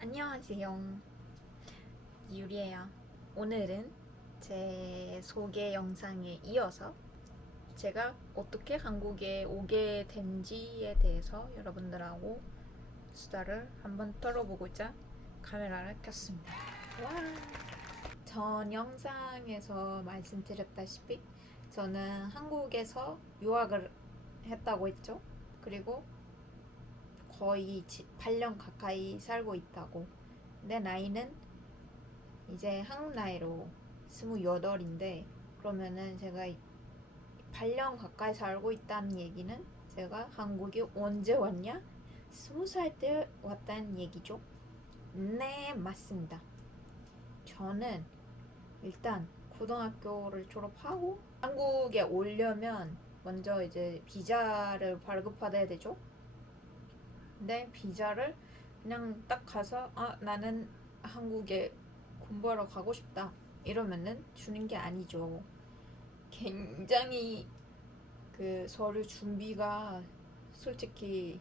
안녕하세요. 유리예요. 오늘은 제 소개 영상에 이어서 제가 어떻게 한국에 오게 된지에 대해서 여러분들하고 수다를 한번 떨어보고자 카메라를 켰습니다. 와! 전 영상에서 말씀드렸다시피 저는 한국에서 유학을 했다고 했죠. 그리고 거의 8년 가까이 살고 있다고. 내 나이는 이제 한국 나이로 28인데, 그러면은 제가 8년 가까이 살고 있다는 얘기는 제가 한국에 언제 왔냐? 20살 때 왔다는 얘기죠. 네, 맞습니다. 저는 일단 고등학교를 졸업하고 한국에 오려면 먼저 이제 비자를 발급받아야 되죠. 근데 비자를 그냥 딱 가서 나는 한국에 공부하러 가고 싶다 이러면은 주는 게 아니죠. 굉장히 그 서류 준비가 솔직히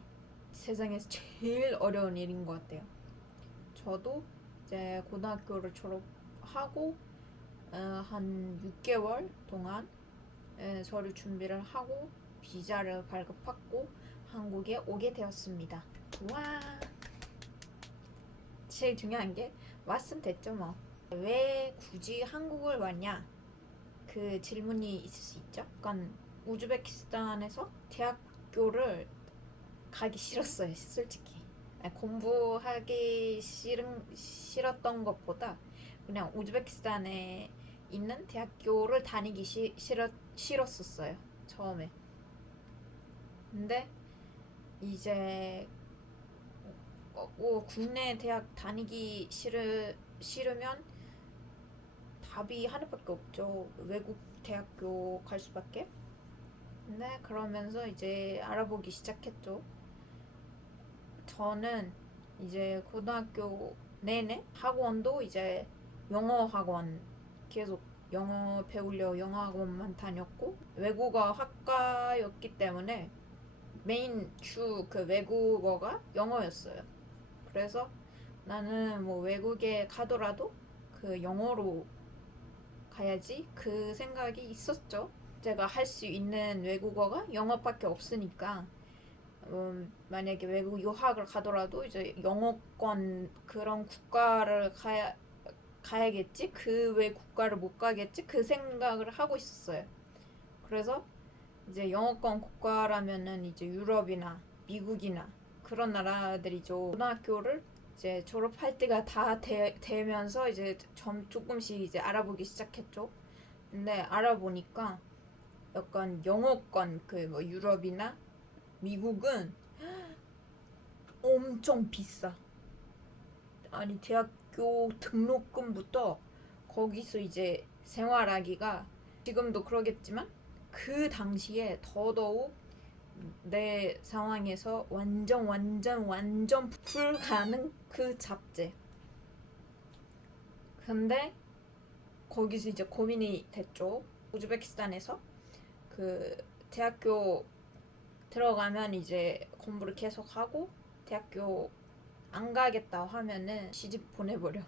세상에서 제일 어려운 일인 것 같아요. 저도 이제 고등학교를 졸업하고 한 6개월 동안 서류 준비를 하고 비자를 발급받고 한국에 오게 되었습니다. 와, 제일 중요한 게 왔으면 됐죠 뭐. 왜 굳이 한국을 왔냐? 그 질문이 있을 수 있죠. 약간 우즈베키스탄에서 대학교를 가기 싫었어요, 솔직히. 공부하기 싫었던 것보다 그냥 우즈베키스탄에 있는 대학교를 다니기 싫었었어요, 처음에. 근데 이제 국내 대학 다니기 싫으면 답이 하나밖에 없죠. 외국 대학교 갈 수밖에. 근데 그러면서 이제 알아보기 시작했죠. 저는 이제 고등학교 내내 학원도 이제 영어 학원 계속 영어 배우려 영어 학원만 다녔고, 외국어 학과였기 때문에 메인 주 그 외국어가 영어였어요. 그래서 나는 뭐 외국에 가더라도 그 영어로 가야지 그 생각이 있었죠. 제가 할 수 있는 외국어가 영어밖에 없으니까 만약에 외국 유학을 가더라도 이제 영어권 그런 국가를 가야겠지, 그 외 국가를 못 가겠지, 그 생각을 하고 있었어요. 그래서 이제 영어권 국가라면은 이제 유럽이나 미국이나 그런 나라들이죠. 고등학교를 이제 졸업할 때가 다 되면서 이제 조금씩 이제 알아보기 시작했죠. 근데 알아보니까 약간 영어권 그 뭐 유럽이나 미국은 엄청 비싸. 아니 대학교 등록금부터 거기서 이제 생활하기가, 지금도 그러겠지만 그 당시에 더더욱 내 상황에서 완전 불가능 그 잡재. 근데 거기서 이제 고민이 됐죠. 우즈베키스탄에서 그 대학교 들어가면 이제 공부를 계속하고 대학교 안 가겠다 하면은 시집 보내버려.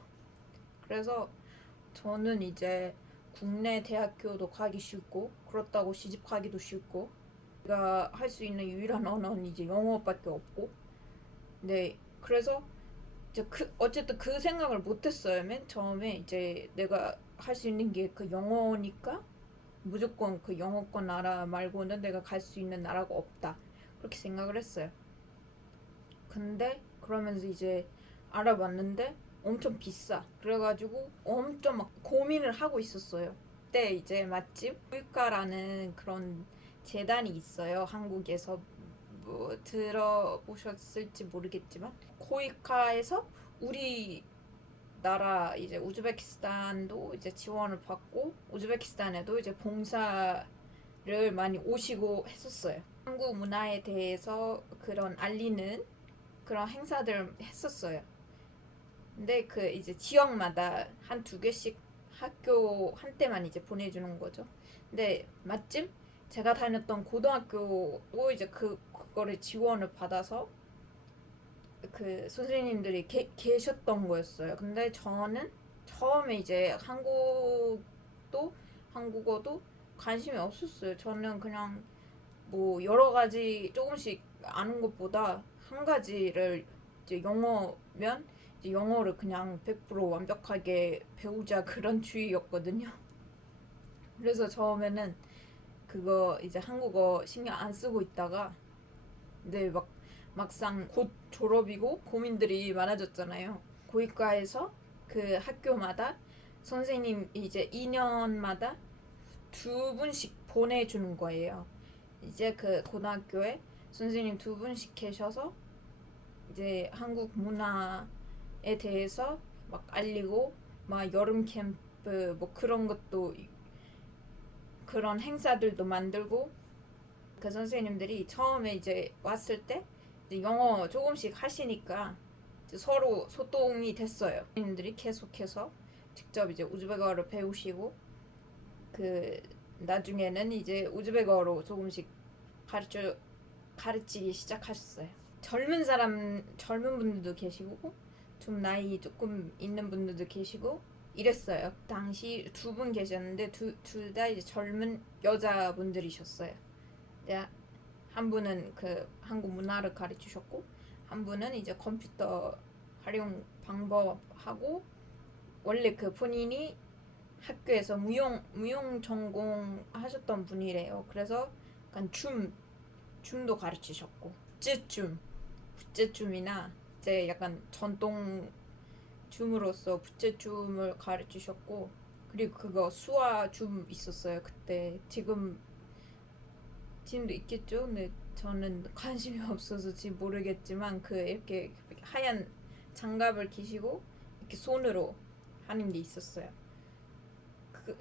그래서 저는 이제 국내 대학교도 가기 싫고, 그렇다고 시집 가기도 싫고, 내가 할 수 있는 유일한 언어는 이제 영어밖에 없고. 네, 그래서 이제 어쨌든 그 생각을 못했어요. 맨 처음에 이제 내가 할 수 있는 게 그 영어니까 무조건 그 영어권 나라 말고는 내가 갈 수 있는 나라가 없다, 그렇게 생각을 했어요. 근데 그러면서 이제 알아봤는데 엄청 비싸. 그래가지고 엄청 막 고민을 하고 있었어요. 그때 이제 마침 코이카라는 그런 재단이 있어요, 한국에서. 뭐 들어보셨을지 모르겠지만 코이카에서 우리 나라 이제 우즈베키스탄도 이제 지원을 받고, 우즈베키스탄에도 이제 봉사를 많이 오시고 했었어요. 한국 문화에 대해서 그런 알리는 그런 행사들을 했었어요. 근데 그 이제 지역마다 한 두 개씩 학교 한때만 이제 보내주는 거죠. 근데 마침 제가 다녔던 고등학교도 이제 그거를 지원을 받아서 그 선생님들이 계셨던 거였어요. 근데 저는 처음에 이제 한국어도 관심이 없었어요. 저는 그냥 뭐 여러 가지 조금씩 아는 것보다 한 가지를 이제 영어면 이제 영어를 그냥 100% 완벽하게 배우자 그런 주의였거든요. 그래서 처음에는 그거 이제 한국어 신경 안 쓰고 있다가 근데 막상 곧 졸업이고 고민들이 많아졌잖아요. 고이과에서 그 학교마다 선생님 이제 2년마다 두 분씩 보내주는 거예요. 이제 그 고등학교에 선생님 두 분씩 계셔서 이제 한국 문화에 대해서 막 알리고 막 여름 캠프 뭐 그런 것도 그런 행사들도 만들고 그 선생님들이 처음에 이제 왔을 때 이제 영어 조금씩 하시니까 이제 서로 소통이 됐어요. 선생님들이 계속해서 직접 이제 우즈베거를 배우시고 그 나중에는 이제 우즈베거로 조금씩 가르치기 시작하셨어요. 젊은 분들도 계시고 좀 나이 조금 있는 분들도 계시고 이랬어요. 당시 두 분 계셨는데 둘 다 이제 젊은 여자분들이셨어요. 네, 한 분은 그 한국 문화를 가르치셨고 한 분은 이제 컴퓨터 활용 방법하고 원래 그 본인이 학교에서 무용 전공 하셨던 분이래요. 그래서 약간 춤도 가르치셨고 부채춤이나 이제 약간 전통 춤으로서 부채춤을 가르치셨고 그리고 그거 수화춤 있었어요. 그때 지금도 있겠죠. 근데 저는 관심이 없어서 지금 모르겠지만 그 이렇게 하얀 장갑을 끼시고 이렇게 손으로 하는 게 있었어요.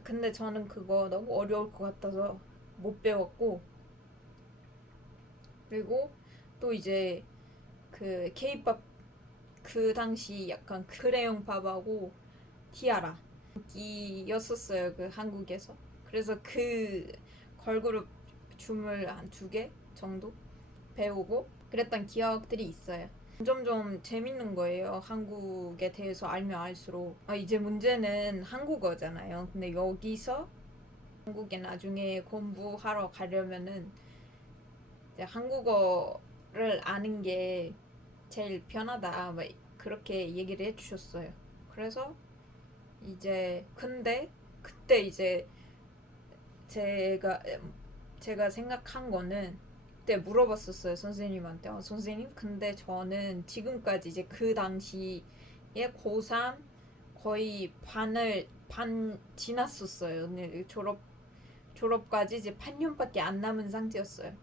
근데 저는 그거 너무 어려울 것 같아서 못 배웠고 그리고 또 이제 그 케이팝 그 당시 약간 크레용 팝하고 티아라 인기였었어요. 그 한국에서. 그래서 그 걸그룹 춤을 한 2개 정도 배우고 그랬던 기억들이 있어요. 점점 재밌는 거예요. 한국에 대해서 알면 알수록. 이제 문제는 한국어잖아요. 근데 여기서 한국에 나중에 공부하러 가려면은 이제 한국어를 아는 게 제일 편하다. 막 그렇게 얘기를 해주셨어요. 그래서 이제 근데 그때 이제 제가 생각한 거는 그때 물어봤었어요 선생님한테. 선생님 근데 저는 지금까지 이제 그 당시에 고3 거의 반 지났었어요. 근데 졸업까지 이제 8년밖에 안 남은 상태였어요.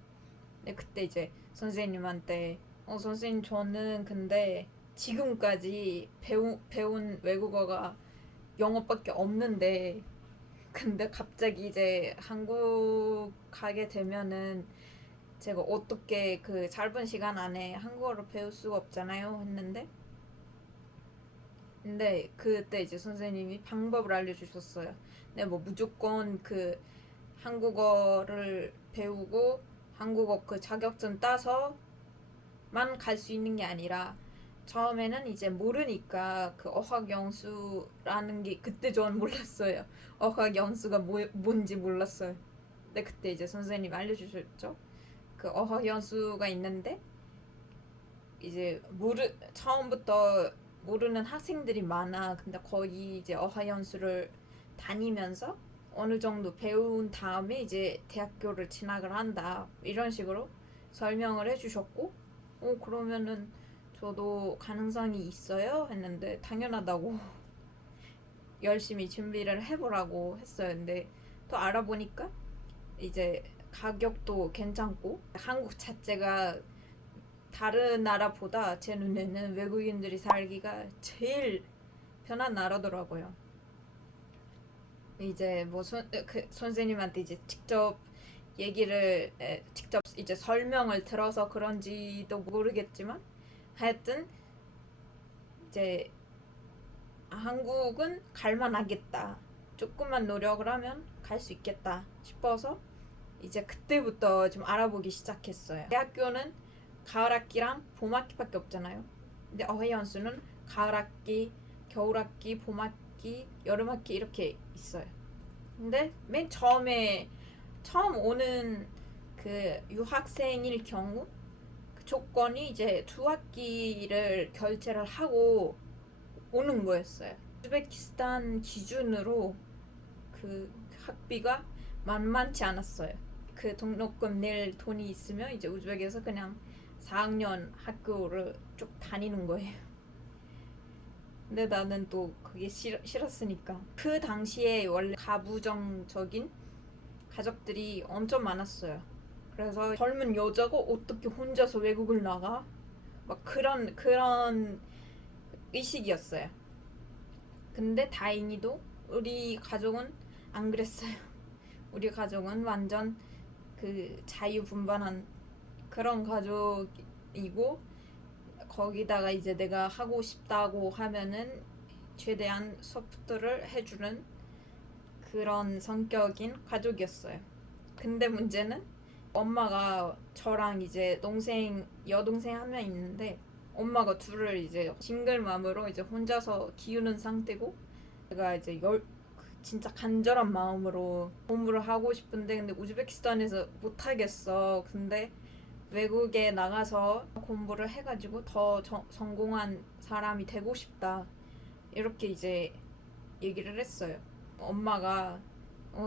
근데 그때 이제 선생님한테 선생님 저는 근데 지금까지 배운 외국어가 영어밖에 없는데 근데 갑자기 이제 한국 가게 되면은 제가 어떻게 그 짧은 시간 안에 한국어를 배울 수가 없잖아요 했는데 근데 그때 이제 선생님이 방법을 알려주셨어요. 근데 뭐 무조건 그 한국어를 배우고 한국어 그 자격증 따서만 갈 수 있는 게 아니라 처음에는 이제 모르니까 그 어학연수라는 게 그때 전 몰랐어요. 어학연수가 뭔지 몰랐어요. 근데 그때 이제 선생님 알려주셨죠. 그 어학연수가 있는데 이제 처음부터 모르는 학생들이 많아. 근데 거기 이제 어학연수를 다니면서 어느 정도 배운 다음에 이제 대학교를 진학을 한다. 이런 식으로 설명을 해주셨고, 그러면은 저도 가능성이 있어요? 했는데 당연하다고 열심히 준비를 해보라고 했어요. 근데 또 알아보니까 이제 가격도 괜찮고 한국 자체가 다른 나라보다 제 눈에는 외국인들이 살기가 제일 편한 나라더라고요. 이제 뭐 선생님한테 이제 직접 직접 이제 설명을 들어서 그런지도 모르겠지만 하여튼 이제 한국은 갈만하겠다. 조금만 노력을 하면 갈 수 있겠다 싶어서 이제 그때부터 좀 알아보기 시작했어요. 대학교는 가을 학기랑 봄 학기밖에 없잖아요. 근데 어학연수는 가을 학기, 겨울 학기, 봄 학기, 여름 학기 이렇게 있어요. 근데 맨 처음 오는 그 유학생일 경우 그 조건이 이제 두 학기를 결제를 하고 오는 거였어요. 우즈베키스탄 기준으로 그 학비가 만만치 않았어요. 그 등록금 낼 돈이 있으면 이제 우즈벡에서 그냥 4학년 학교를 쭉 다니는 거예요. 근데 나는 또 그게 싫었으니까. 그 당시에 원래 가부정적인 가족들이 엄청 많았어요. 그래서 젊은 여자가 어떻게 혼자서 외국을 나가? 막 그런 의식이었어요. 근데 다행히도 우리 가족은 안 그랬어요. 우리 가족은 완전 그 자유분방한 그런 가족이고, 거기다가 이제 내가 하고 싶다고 하면은 최대한 서포트를 해주는 그런 성격인 가족이었어요. 근데 문제는 엄마가 저랑 이제 여동생 한 명 있는데, 엄마가 둘을 이제 싱글맘으로 이제 혼자서 키우는 상태고, 제가 이제 진짜 간절한 마음으로 공부를 하고 싶은데, 근데 우즈베키스탄에서 못 하겠어. 근데 외국에 나가서 공부를 해가지고 더 성공한 사람이 되고 싶다. 이렇게 이제 얘기를 했어요. 엄마가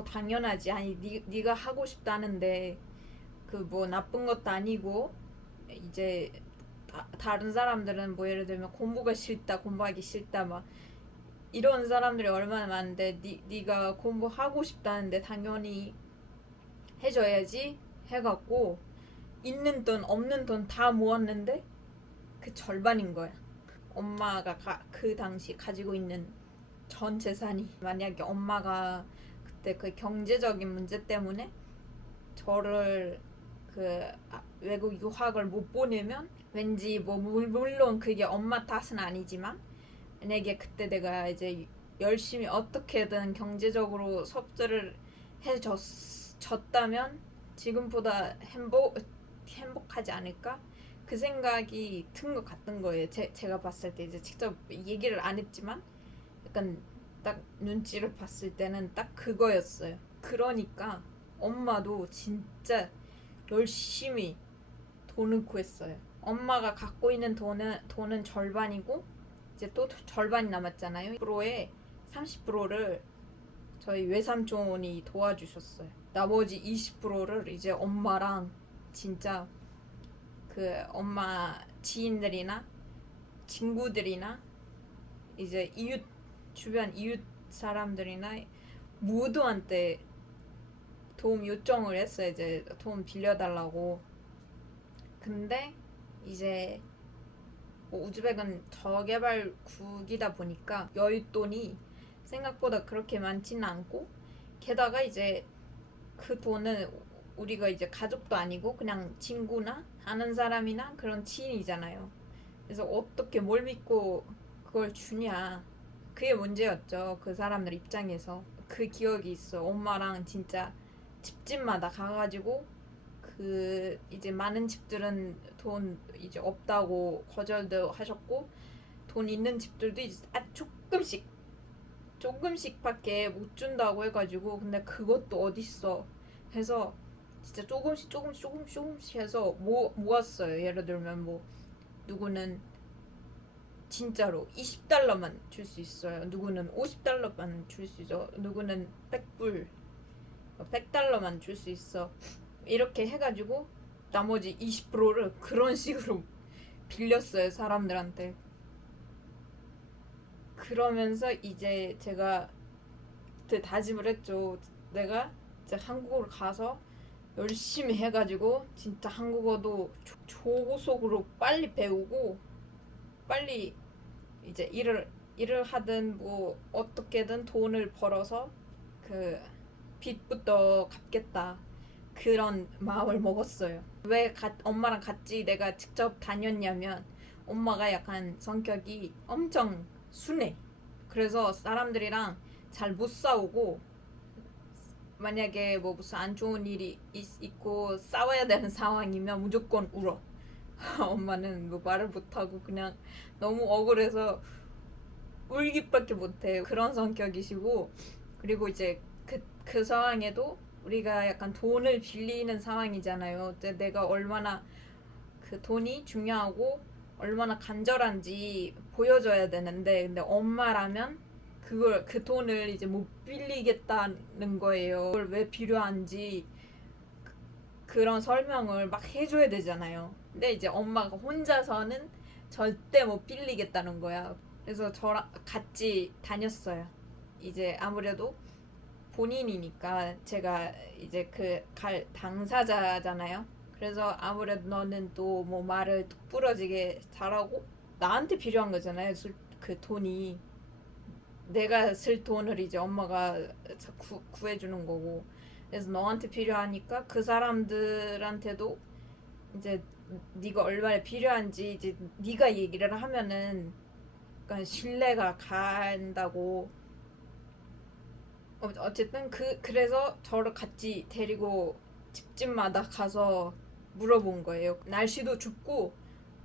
당연하지. 아니 네가 하고 싶다는데 그 뭐 나쁜 것도 아니고, 이제 다른 사람들은 뭐 예를 들면 공부하기 싫다 막 이런 사람들이 얼마나 많은데, 네가 공부하고 싶다는데 당연히 해줘야지 해갖고 있는 돈 없는 돈 다 모았는데 그 절반인 거야. 엄마가 그 당시 가지고 있는 전 재산이. 만약에 엄마가 그때 그 경제적인 문제 때문에 저를 그 외국 유학을 못 보내면, 왠지 뭐 물론 그게 엄마 탓은 아니지만, 만약에 그때 내가 이제 열심히 어떻게든 경제적으로 섭들을 해줬다면 지금보다 행복하지 않을까? 그 생각이 든 것 같은 거예요. 제가 봤을 때 이제 직접 얘기를 안 했지만 약간 딱 눈치를 봤을 때는 딱 그거였어요. 그러니까 엄마도 진짜 열심히 돈을 구했어요. 엄마가 갖고 있는 돈은 절반이고, 이제 또 절반이 남았잖아요. 10%에 30%를 저희 외삼촌이 도와주셨어요. 나머지 20%를 이제 엄마랑 진짜 그 엄마 지인들이나 친구들이나 이제 주변 이웃 사람들이나 모두한테 도움 요청을 했어요. 이제 도움 빌려달라고. 근데 이제 뭐 우즈벡은 저개발국이다 보니까 여윳돈이 생각보다 그렇게 많지는 않고, 게다가 이제 그 돈은 우리가 이제 가족도 아니고 그냥 친구나 아는 사람이나 그런 지인이잖아요. 그래서 어떻게 뭘 믿고 그걸 주냐, 그게 문제였죠. 그 사람들 입장에서. 그 기억이 있어. 엄마랑 진짜 집집마다 가가지고, 그 이제 많은 집들은 돈 이제 없다고 거절도 하셨고, 돈 있는 집들도 이제 조금씩밖에 못 준다고 해가지고, 근데 그것도 어딨어 해서 진짜 조금씩 해서 모았어요. 예를 들면 뭐 누구는 진짜로 20달러만 줄 수 있어요. 누구는 50달러만 줄 수 있어. 누구는 100달러만 줄 수 있어. 이렇게 해가지고 나머지 20%를 그런 식으로 빌렸어요, 사람들한테. 그러면서 이제 제가 그때 다짐을 했죠. 내가 이제 한국으로 가서 열심히 해가지고 진짜 한국어도 조고속으로 빨리 배우고, 빨리 이제 일을 하든 뭐 어떻게든 돈을 벌어서 그 빚부터 갚겠다, 그런 마음을 먹었어요. 왜 엄마랑 같이 내가 직접 다녔냐면, 엄마가 약간 성격이 엄청 순해. 그래서 사람들이랑 잘 못 싸우고, 만약에 뭐 무슨 안 좋은 일이 있고 싸워야 되는 상황이면 무조건 울어. 엄마는 뭐 말을 못하고 그냥 너무 억울해서 울기밖에 못해. 그런 성격이시고, 그리고 이제 그 상황에도 우리가 약간 돈을 빌리는 상황이잖아요. 내가 얼마나 그 돈이 중요하고 얼마나 간절한지 보여줘야 되는데, 근데 엄마라면 그 돈을 이제 못 빌리겠다는 거예요. 그걸 왜 필요한지 그런 설명을 막 해줘야 되잖아요. 근데 이제 엄마가 혼자서는 절대 못 빌리겠다는 거야. 그래서 저랑 같이 다녔어요. 이제 아무래도 본인이니까 제가 이제 그 갈 당사자잖아요. 그래서 아무래도 너는 또 뭐 말을 뚝 부러지게 잘하고 나한테 필요한 거잖아요. 그 돈이 내가 쓸 돈을 이제 엄마가 구해주는 거고, 그래서 너한테 필요하니까 그 사람들한테도 이제 네가 얼마나 필요한지 이제 네가 얘기를 하면은 약간 신뢰가 간다고. 어쨌든 그래서 저를 같이 데리고 집집마다 가서 물어본 거예요. 날씨도 춥고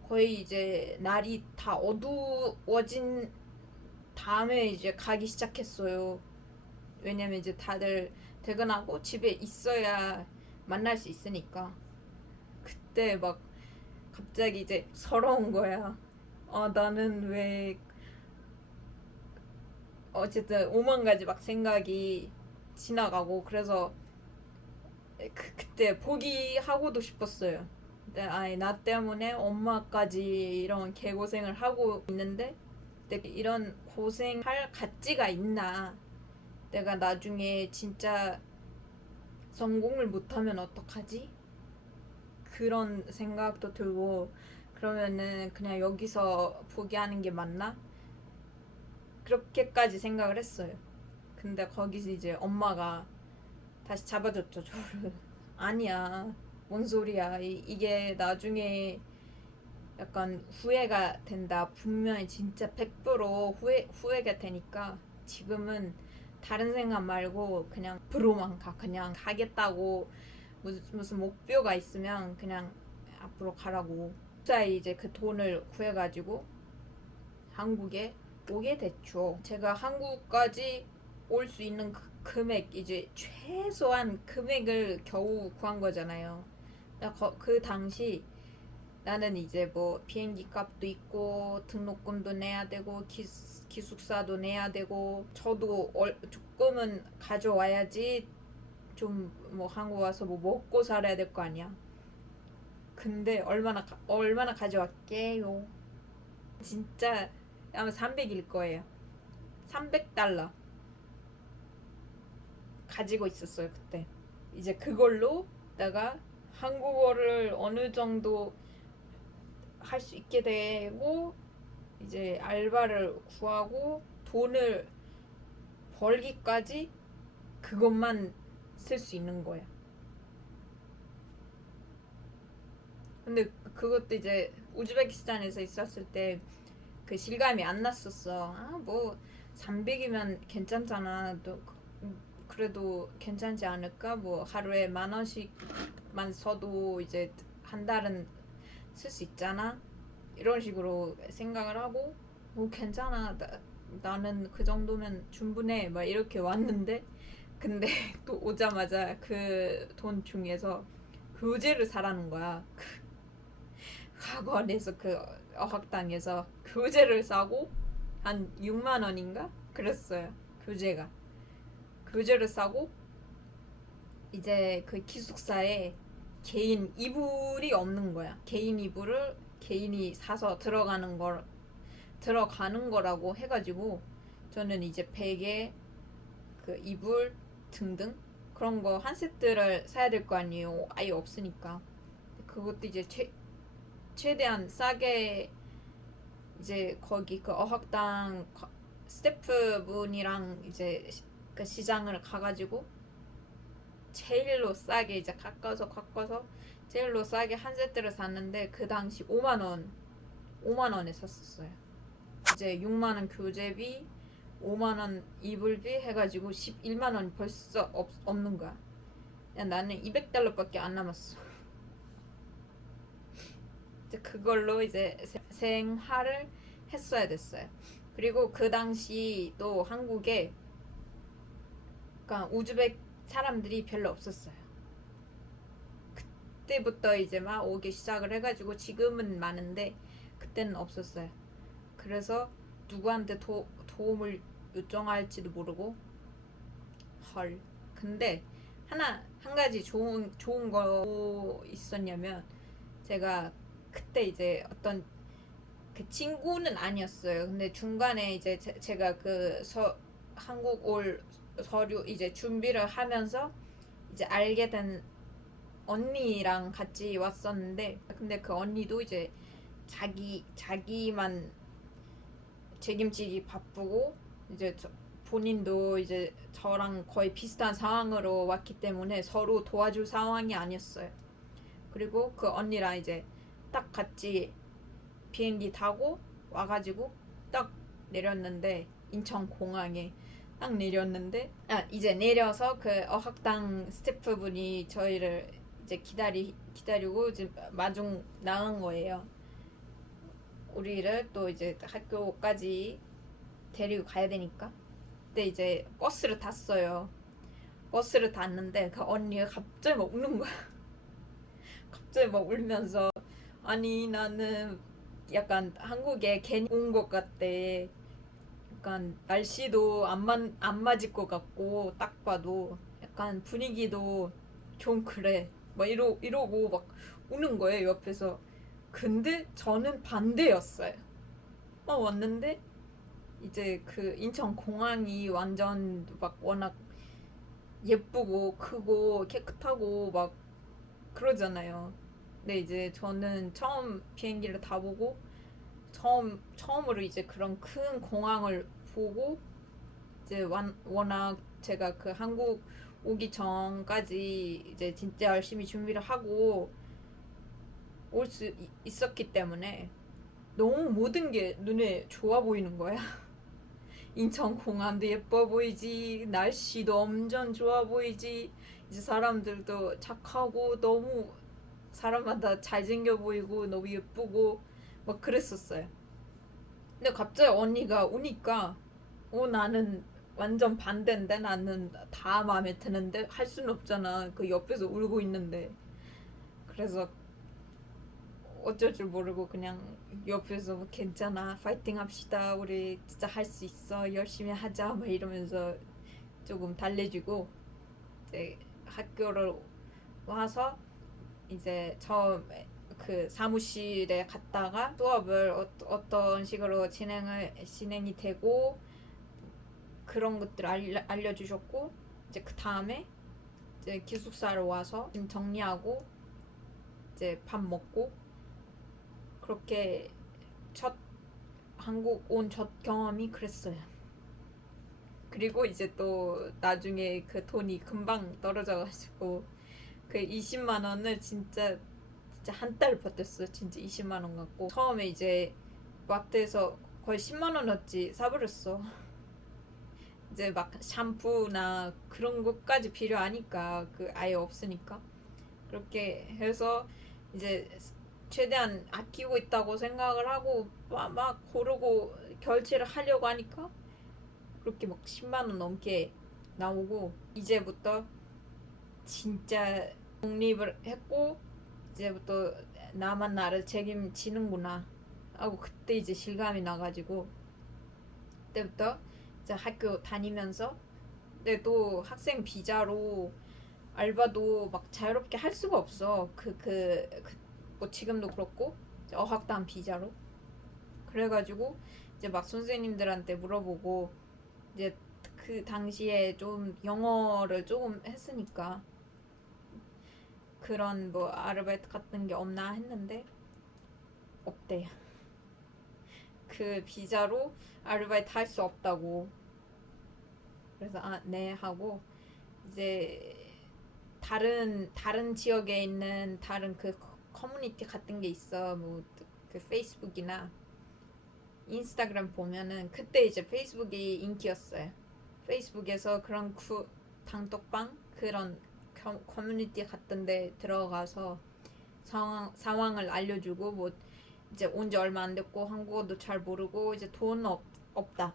거의 이제 날이 다 어두워진 다음에 이제 가기 시작했어요. 왜냐면 이제 다들 퇴근하고 집에 있어야 만날 수 있으니까. 그때 막 갑자기 이제 서러운 거야. 나는 왜 어쨌든 오만 가지 막 생각이 지나가고, 그래서 그때 포기하고도 싶었어요. 근데 아니 나 때문에 엄마까지 이런 개고생을 하고 있는데 내가 이런 고생할 가치가 있나? 내가 나중에 진짜 성공을 못하면 어떡하지? 그런 생각도 들고, 그러면은 그냥 여기서 포기하는 게 맞나? 그렇게까지 생각을 했어요. 근데 거기서 이제 엄마가 다시 잡아줬죠, 저를. 아니야, 뭔 소리야. 이게 나중에 약간 후회가 된다. 분명히 진짜 100% 후회가 되니까 지금은 다른 생각 말고 그냥 앞으로만 가. 그냥 가겠다고. 무슨 목표가 있으면 그냥 앞으로 가라고. 사이 이제 그 돈을 구해가지고 한국에 오게 됐죠. 제가 한국까지 올 수 있는 금액, 이제 최소한 금액을 겨우 구한 거잖아요. 그 당시 나는 이제 뭐 비행기 값도 있고 등록금도 내야 되고 기숙사도 내야 되고, 저도 조금은 가져와야지 좀 뭐 한국 와서 뭐 먹고 살아야 될 거 아니야. 근데 얼마나 가져왔게요? 진짜 아마 300일 거예요. 300달러 가지고 있었어요 그때. 이제 그걸로 내가 한국어를 어느 정도 할 수 있게 되고, 이제 알바를 구하고 돈을 벌기까지 그것만 쓸 수 있는 거야. 근데 그것도 이제 우즈베키스탄에서 있었을 때 그 실감이 안 났었어. 뭐 300이면 괜찮잖아. 또 그래도 괜찮지 않을까? 뭐 하루에 10,000원씩만 써도 이제 한 달은 쓸 수 있잖아. 이런 식으로 생각을 하고 뭐 괜찮아. 나는 그 정도면 충분해. 막 이렇게 왔는데, 근데 또 오자마자 그 돈 중에서 교재를 사라는 거야. 학원에서 그 어학당에서 교재를 사고 한 6만 원인가 그랬어요. 교재를 사고, 이제 그 기숙사에 개인 이불이 없는 거야. 개인 이불을 개인이 사서 들어가는 거라고 해가지고, 저는 이제 베개, 그 이불 등등 그런 거 한 세트를 사야 될 거 아니에요. 아예 없으니까. 그것도 이제 최대한 싸게, 이제 거기 그 어학당 스태프분이랑 이제 그 시장을 가가지고 제일로 싸게 이제 깎아서 제일로 싸게 한 세트를 샀는데, 그 당시 5만 원에 샀었어요. 이제 6만 원 교재비, 5만 원 이불비 해가지고 11만 원 벌써 없는 거야. 나는 200달러밖에 안 남았어. 이제 그걸로 이제 생활을 했어야 됐어요. 그리고 그 당시 또 한국에 그러니까 우즈벡 사람들이 별로 없었어요. 그때부터 이제 막 오기 시작을 해가지고 지금은 많은데 그때는 없었어요. 그래서 누구한테 도움을 요청할지도 모르고 헐. 근데 한 가지 좋은 거 있었냐면 제가 그때 이제 어떤 그 친구는 아니었어요. 근데 중간에 이제 제가 그 한국 올 서류 이제 준비를 하면서 이제 알게 된 언니랑 같이 왔었는데 근데 그 언니도 이제 자기만 책임지기 바쁘고 이제 본인도 이제 저랑 거의 비슷한 상황으로 왔기 때문에 서로 도와줄 상황이 아니었어요. 그리고 그 언니랑 이제 딱 같이 비행기 타고 와가지고 딱 내렸는데 인천공항에 딱 내렸는데 이제 내려서 그 어학당 스태프분이 저희를 이제 기다리고 이제 마중 나간 거예요. 우리를 또 이제 학교까지 데리고 가야 되니까. 근데 이제 버스를 탔어요. 버스를 탔는데 그 언니가 갑자기 막 우는 거야. 갑자기 막 울면서 아니 나는 약간 한국에 괜히 온 것 같대. 약간 날씨도 안 맞을 것 같고 딱 봐도 약간 분위기도 좀 그래. 막 이러고 막 우는 거예요 옆에서. 근데 저는 반대였어요. 왔는데 이제 그 인천 공항이 완전 막 워낙 예쁘고 크고 깨끗하고 막 그러잖아요. 근데 이제 저는 처음 비행기를 타보고 처음으로 이제 그런 큰 공항을 보고 이제 워낙 제가 그 한국 오기 전까지 이제 진짜 열심히 준비를 하고 올 수 있었기 때문에 너무 모든 게 눈에 좋아 보이는 거야. 인천공항도 예뻐 보이지, 날씨도 엄청 좋아 보이지, 이제 사람들도 착하고 너무 사람마다 잘생겨 보이고 너무 예쁘고 막 그랬었어요. 근데 갑자기 언니가 우니까 나는 완전 반대인데 나는 다 마음에 드는데 할 수는 없잖아. 그 옆에서 울고 있는데. 그래서 어쩔 줄 모르고 그냥 옆에서 뭐 괜찮아 파이팅 합시다 우리 진짜 할 수 있어 열심히 하자 막 이러면서 조금 달래주고 이제 학교를 와서 이제 처음에 그 사무실에 갔다가 수업을 어떤 식으로 진행이 되고 그런 것들 알려주셨고 이제 그 다음에 이제 기숙사로 와서 정리하고 이제 밥 먹고 그렇게 한국 온 첫 경험이 그랬어요. 그리고 이제 또 나중에 그 돈이 금방 떨어져가지고 그 20만 원을 진짜 한 달 버텼어. 진짜 20만 원 갖고 처음에 이제 마트에서 거의 10만 원어치 사버렸어. 이제 막 샴푸나 그런 것까지 필요하니까 그 아예 없으니까 그렇게 해서 이제 최대한 아끼고 있다고 생각을 하고 막 고르고 결제를 하려고 하니까 그렇게 막 10만 원 넘게 나오고 이제부터 진짜 독립을 했고 이제부터 나만 나를 책임지는구나 하고 그때 이제 실감이 나가지고 그때부터 이제 학교 다니면서 근데 또 학생 비자로 알바도 막 자유롭게 할 수가 없어. 뭐 지금도 그렇고 어학당 비자로. 그래가지고 이제 막 선생님들한테 물어보고 이제 그 당시에 좀 영어를 조금 했으니까 그런 뭐 아르바이트 같은 게 없나 했는데 없대요. 그 비자로 아르바이트 할 수 없다고. 그래서 네 하고 이제 다른 지역에 있는 다른 그 커뮤니티 같은 게 있어. 뭐 그 페이스북이나 인스타그램 보면은 그때 이제 페이스북이 인기였어요. 페이스북에서 그런 단톡방 그런 커뮤니티 같은 데 들어가서 상황을 알려주고 뭐 이제 온 지 얼마 안 됐고 한국어도 잘 모르고 이제 돈 없다.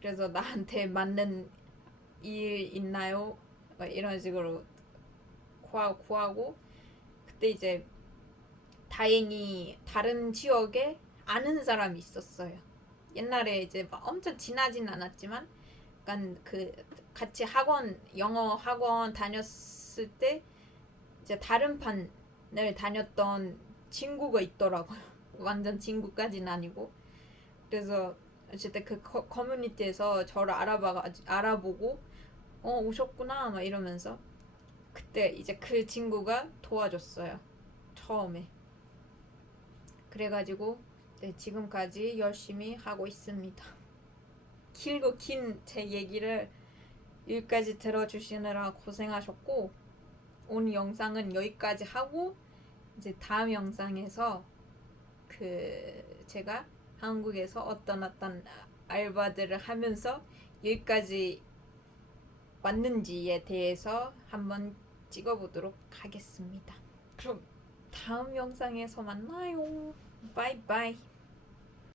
그래서 나한테 맞는 일 있나요? 막 이런 식으로 구하고 그때 이제 다행히 다른 지역에 아는 사람이 있었어요. 옛날에 이제 막 엄청 친하진 않았지만 약간 그 같이 영어 학원 다녔을 때 이제 다른 판을 다녔던 친구가 있더라고요. 완전 친구까지는 아니고. 그래서 어쨌든 그 커뮤니티에서 저를 알아보고 오셨구나 막 이러면서 그때 이제 그 친구가 도와줬어요. 처음에. 그래가지고 네, 지금까지 열심히 하고 있습니다. 길고 긴 제 얘기를 여기까지 들어주시느라 고생하셨고 오늘 영상은 여기까지 하고 이제 다음 영상에서 그 제가 한국에서 어떤 알바들을 하면서 여기까지 왔는지에 대해서 한번 찍어보도록 하겠습니다. 그럼 다음 영상에서 만나요. 바이바이.